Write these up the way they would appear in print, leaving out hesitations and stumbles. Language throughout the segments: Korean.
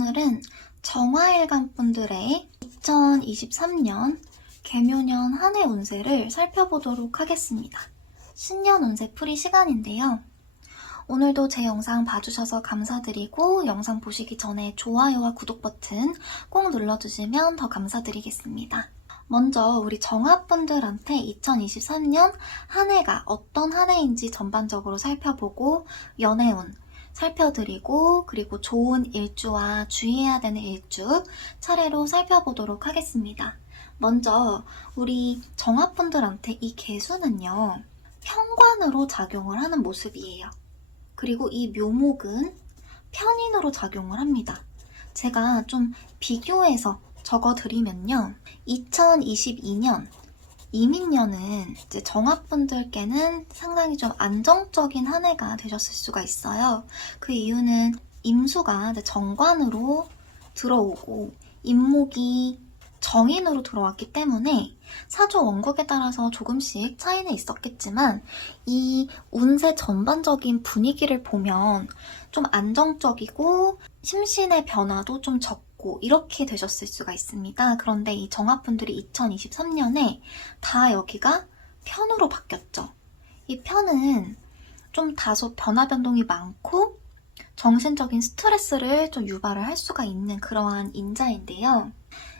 오늘은 정화일간 분들의 2023년 개묘년 한 해 운세를 살펴보도록 하겠습니다. 신년 운세 풀이 시간인데요. 오늘도 제 영상 봐주셔서 감사드리고 영상 보시기 전에 좋아요와 구독 버튼 꼭 눌러주시면 더 감사드리겠습니다. 먼저 우리 정화분들한테 2023년 한 해가 어떤 한 해인지 전반적으로 살펴보고 연애운 살펴드리고 그리고 좋은 일주와 주의해야 되는 일주 차례로 살펴보도록 하겠습니다. 먼저 우리 정화분들한테 이 개수는요, 편관으로 작용을 하는 모습이에요. 그리고 이 묘목은 편인으로 작용을 합니다. 제가 좀 비교해서 적어드리면요. 2022년 이민년은 이제 정화분들께는 상당히 좀 안정적인 한 해가 되셨을 수가 있어요. 그 이유는 임수가 정관으로 들어오고 임목이 정인으로 들어왔기 때문에 사주 원국에 따라서 조금씩 차이는 있었겠지만 이 운세 전반적인 분위기를 보면 좀 안정적이고 심신의 변화도 좀 적고 이렇게 되셨을 수가 있습니다. 그런데 이 정화분들이 2023년에 다 여기가 편으로 바뀌었죠. 이 편은 좀 다소 변화 변동이 많고 정신적인 스트레스를 좀 유발을 할 수가 있는 그러한 인자인데요.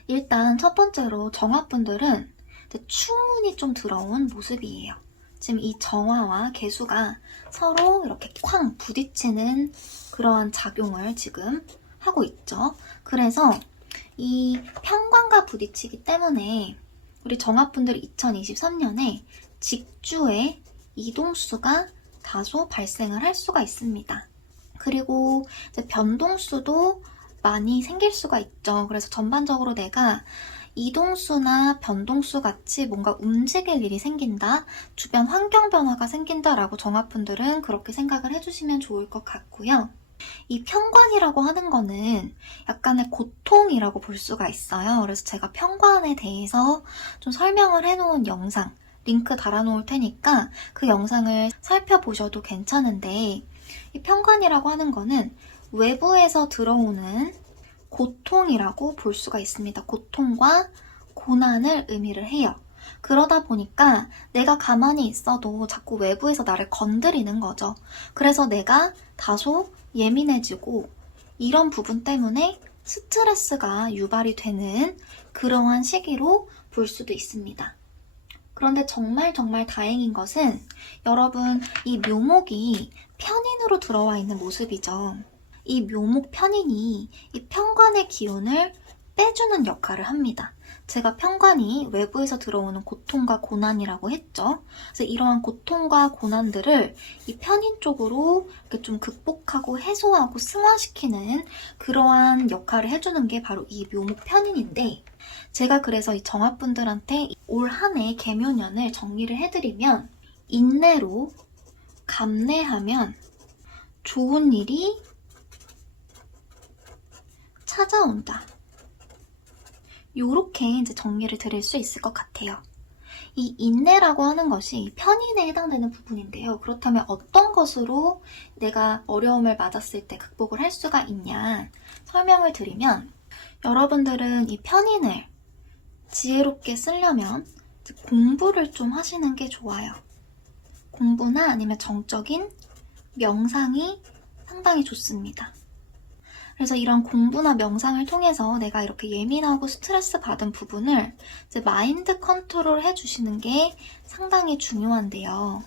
일단 첫 번째로 정화분들은 충운이 좀 들어온 모습이에요. 지금 이 정화와 개수가 서로 이렇게 쾅 부딪히는 그러한 작용을 지금 하고 있죠. 그래서 이 편관과 부딪히기 때문에 우리 정화분들이 2023년에 직주의 이동수가 다소 발생을 할 수가 있습니다. 그리고 이제 변동수도 많이 생길 수가 있죠. 그래서 전반적으로 내가 이동수나 변동수 같이 뭔가 움직일 일이 생긴다, 주변 환경 변화가 생긴다라고 정화분들은 그렇게 생각을 해주시면 좋을 것 같고요. 이 편관이라고 하는 거는 약간의 고통이라고 볼 수가 있어요. 그래서 제가 편관에 대해서 좀 설명을 해놓은 영상 링크 달아놓을 테니까 그 영상을 살펴보셔도 괜찮은데, 이 편관이라고 하는 거는 외부에서 들어오는 고통이라고 볼 수가 있습니다. 고통과 고난을 의미를 해요. 그러다 보니까 내가 가만히 있어도 자꾸 외부에서 나를 건드리는 거죠. 그래서 내가 다소 예민해지고 이런 부분 때문에 스트레스가 유발이 되는 그러한 시기로 볼 수도 있습니다. 그런데 정말 다행인 것은 여러분, 이 묘목이 편인으로 들어와 있는 모습이죠. 이 묘목 편인이 이 편관의 기운을 빼주는 역할을 합니다. 제가 편관이 외부에서 들어오는 고통과 고난이라고 했죠. 그래서 이러한 고통과 고난들을 이 편인 쪽으로 이렇게 좀 극복하고 해소하고 승화시키는 그러한 역할을 해주는 게 바로 이 묘목 편인인데, 제가 그래서 이 정화분들한테 올 한 해 개묘년을 정리를 해드리면, 인내로 감내하면 좋은 일이 찾아온다. 요렇게 이제 정리를 드릴 수 있을 것 같아요. 이 인내라고 하는 것이 편인에 해당되는 부분인데요. 그렇다면 어떤 것으로 내가 어려움을 맞았을 때 극복을 할 수가 있냐 설명을 드리면, 여러분들은 이 편인을 지혜롭게 쓰려면 공부를 좀 하시는 게 좋아요. 공부나 아니면 정적인 명상이 상당히 좋습니다. 그래서 이런 공부나 명상을 통해서 내가 이렇게 예민하고 스트레스 받은 부분을 이제 마인드 컨트롤 해주시는 게 상당히 중요한데요.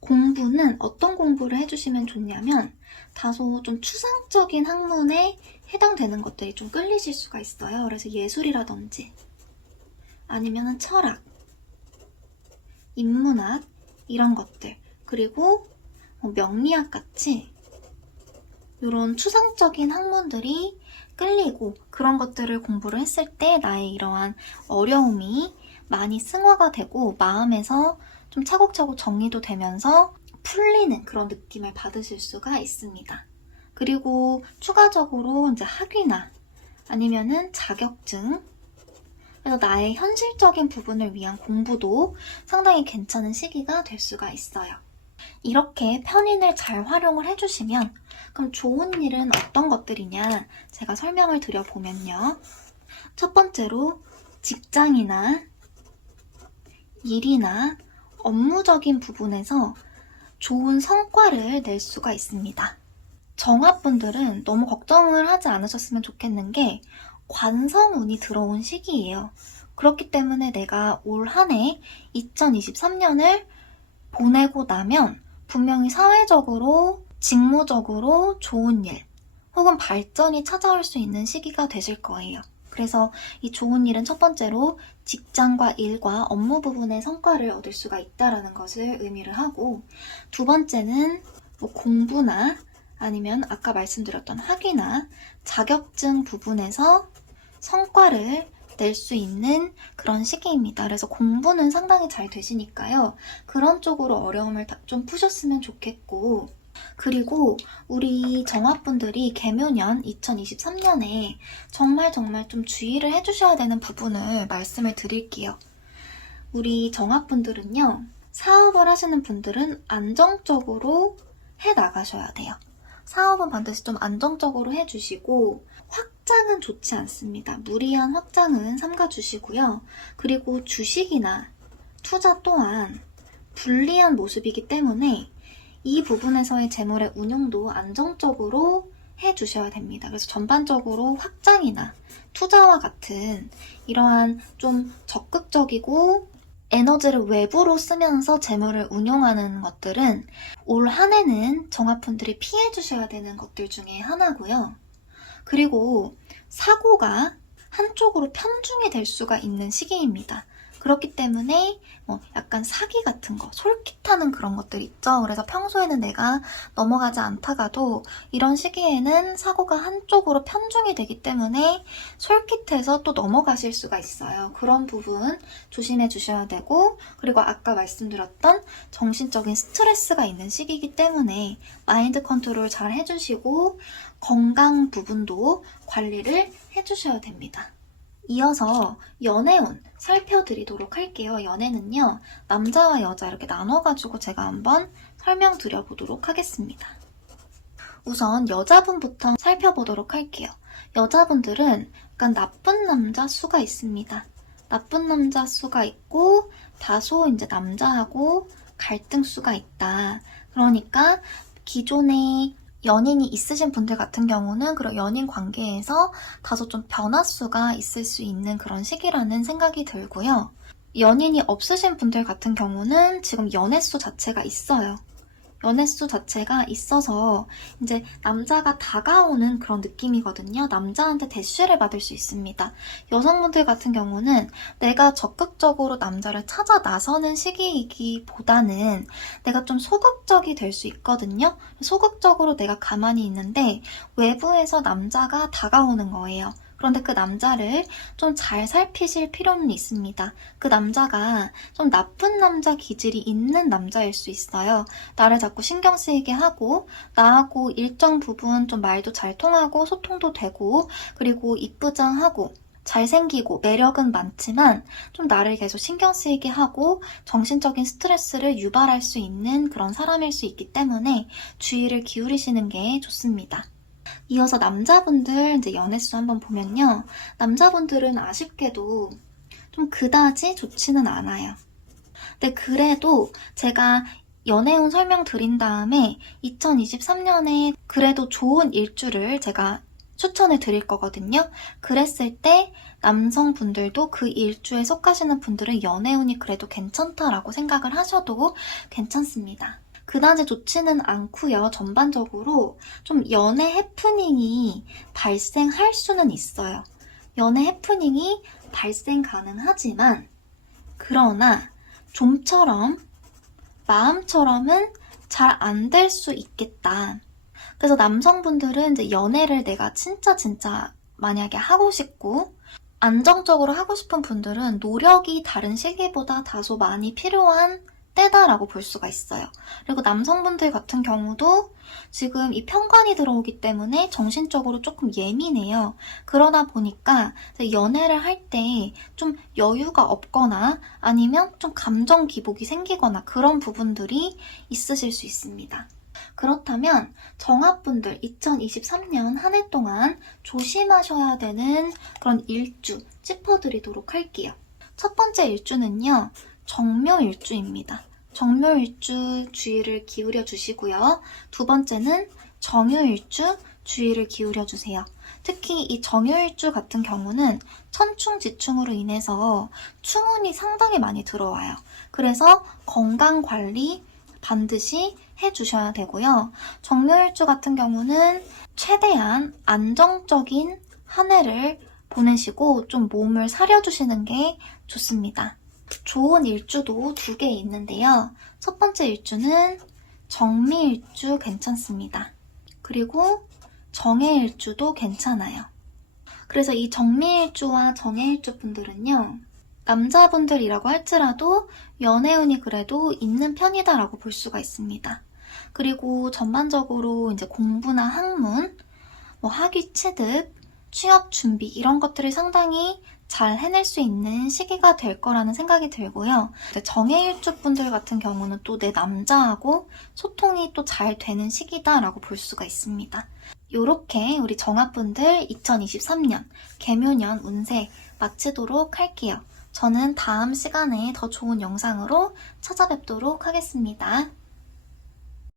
공부는 어떤 공부를 해주시면 좋냐면, 다소 좀 추상적인 학문에 해당되는 것들이 좀 끌리실 수가 있어요. 그래서 예술이라든지 아니면 철학, 인문학 이런 것들, 그리고 명리학 같이 이런 추상적인 학문들이 끌리고 그런 것들을 공부를 했을 때 나의 이러한 어려움이 많이 승화가 되고 마음에서 좀 차곡차곡 정리도 되면서 풀리는 그런 느낌을 받으실 수가 있습니다. 그리고 추가적으로 이제 학위나 아니면은 자격증, 그래서 나의 현실적인 부분을 위한 공부도 상당히 괜찮은 시기가 될 수가 있어요. 이렇게 편인을 잘 활용을 해주시면 그럼 좋은 일은 어떤 것들이냐 제가 설명을 드려보면요. 첫 번째로 직장이나 일이나 업무적인 부분에서 좋은 성과를 낼 수가 있습니다. 정화분들은 너무 걱정을 하지 않으셨으면 좋겠는 게 관성운이 들어온 시기예요. 그렇기 때문에 내가 올 한 해 2023년을 보내고 나면 분명히 사회적으로, 직무적으로 좋은 일 혹은 발전이 찾아올 수 있는 시기가 되실 거예요. 그래서 이 좋은 일은 첫 번째로 직장과 일과 업무 부분의 성과를 얻을 수가 있다는 것을 의미를 하고, 두 번째는 뭐 공부나 아니면 아까 말씀드렸던 학위나 자격증 부분에서 성과를 낼 수 있는 그런 시기입니다. 그래서 공부는 상당히 잘 되시니까요. 그런 쪽으로 어려움을 좀 푸셨으면 좋겠고, 그리고 우리 정화분들이 개묘년 2023년에 정말 좀 주의를 해주셔야 되는 부분을 말씀을 드릴게요. 우리 정화분들은요, 사업을 하시는 분들은 안정적으로 해나가셔야 돼요. 사업은 반드시 좀 안정적으로 해주시고, 확장은 좋지 않습니다. 무리한 확장은 삼가주시고요. 그리고 주식이나 투자 또한 불리한 모습이기 때문에 이 부분에서의 재물의 운용도 안정적으로 해주셔야 됩니다. 그래서 전반적으로 확장이나 투자와 같은 이러한 좀 적극적이고 에너지를 외부로 쓰면서 재물을 운용하는 것들은 올 한 해는 정화분들이 피해 주셔야 되는 것들 중에 하나고요. 그리고 사고가 한쪽으로 편중이 될 수가 있는 시기입니다. 그렇기 때문에 약간 사기 같은 거, 솔깃하는 그런 것들 있죠. 그래서 평소에는 내가 넘어가지 않다가도 이런 시기에는 사고가 한쪽으로 편중이 되기 때문에 솔깃해서 또 넘어가실 수가 있어요. 그런 부분 조심해 주셔야 되고, 그리고 아까 말씀드렸던 정신적인 스트레스가 있는 시기이기 때문에 마인드 컨트롤 잘 해주시고 건강 부분도 관리를 해주셔야 됩니다. 이어서 연애운 살펴드리도록 할게요. 연애는요, 남자와 여자 이렇게 나눠가지고 제가 한번 설명드려보도록 하겠습니다. 우선 여자분부터 살펴보도록 할게요. 여자분들은 약간 나쁜 남자 수가 있습니다. 나쁜 남자 수가 있고 다소 이제 남자하고 갈등 수가 있다. 그러니까 기존에 연인이 있으신 분들 같은 경우는 그런 연인 관계에서 다소 좀 변화수가 있을 수 있는 그런 시기라는 생각이 들고요. 연인이 없으신 분들 같은 경우는 지금 연애수 자체가 있어요. 연애수 자체가 있어서 이제 남자가 다가오는 그런 느낌이거든요. 남자한테 대쉬를 받을 수 있습니다. 여성분들 같은 경우는 내가 적극적으로 남자를 찾아 나서는 시기이기보다는 내가 좀 소극적이 될 수 있거든요. 소극적으로 내가 가만히 있는데 외부에서 남자가 다가오는 거예요. 그런데 그 남자를 좀 잘 살피실 필요는 있습니다. 그 남자가 좀 나쁜 남자 기질이 있는 남자일 수 있어요. 나를 자꾸 신경 쓰이게 하고 나하고 일정 부분 좀 말도 잘 통하고 소통도 되고 그리고 이쁘장하고 잘생기고 매력은 많지만 좀 나를 계속 신경 쓰이게 하고 정신적인 스트레스를 유발할 수 있는 그런 사람일 수 있기 때문에 주의를 기울이시는 게 좋습니다. 이어서 남자분들 이제 연애수 한번 보면요. 남자분들은 아쉽게도 좀 그다지 좋지는 않아요. 근데 그래도 제가 연애운 설명 드린 다음에 2023년에 그래도 좋은 일주를 제가 추천을 드릴 거거든요. 그랬을 때 남성분들도 그 일주에 속하시는 분들은 연애운이 그래도 괜찮다라고 생각을 하셔도 괜찮습니다. 그다지 좋지는 않고요. 전반적으로 좀 연애 해프닝이 발생할 수는 있어요. 연애 해프닝이 발생 가능하지만 그러나 좀처럼 마음처럼은 잘 안 될 수 있겠다. 그래서 남성분들은 이제 연애를 내가 진짜 만약에 하고 싶고 안정적으로 하고 싶은 분들은 노력이 다른 시기보다 다소 많이 필요한 때다라고 볼 수가 있어요. 그리고 남성분들 같은 경우도 지금 이 편관이 들어오기 때문에 정신적으로 조금 예민해요. 그러다 보니까 연애를 할 때 좀 여유가 없거나 아니면 좀 감정 기복이 생기거나 그런 부분들이 있으실 수 있습니다. 그렇다면 정화분들 2023년 한 해 동안 조심하셔야 되는 그런 일주 짚어드리도록 할게요. 첫 번째 일주는요, 정묘일주입니다. 정묘일주 주의를 기울여 주시고요. 두 번째는 정유일주 주의를 기울여 주세요. 특히 이 정유일주 같은 경우는 천충지충으로 인해서 충운이 상당히 많이 들어와요. 그래서 건강관리 반드시 해주셔야 되고요. 정묘일주 같은 경우는 최대한 안정적인 한 해를 보내시고 좀 몸을 사려주시는 게 좋습니다. 좋은 일주도 2개 있는데요. 첫 번째 일주는 정미일주 괜찮습니다. 그리고 정해일주도 괜찮아요. 그래서 이 정미일주와 정해일주 분들은요, 남자분들이라고 할지라도 연애운이 그래도 있는 편이다라고 볼 수가 있습니다. 그리고 전반적으로 이제 공부나 학문, 학위 취득, 취업 준비 이런 것들을 상당히 잘 해낼 수 있는 시기가 될 거라는 생각이 들고요. 정해일주 분들 같은 경우는 또 내 남자하고 소통이 또 잘 되는 시기다라고 볼 수가 있습니다. 이렇게 우리 정화분들 2023년 개묘년 운세 마치도록 할게요. 저는 다음 시간에 더 좋은 영상으로 찾아뵙도록 하겠습니다.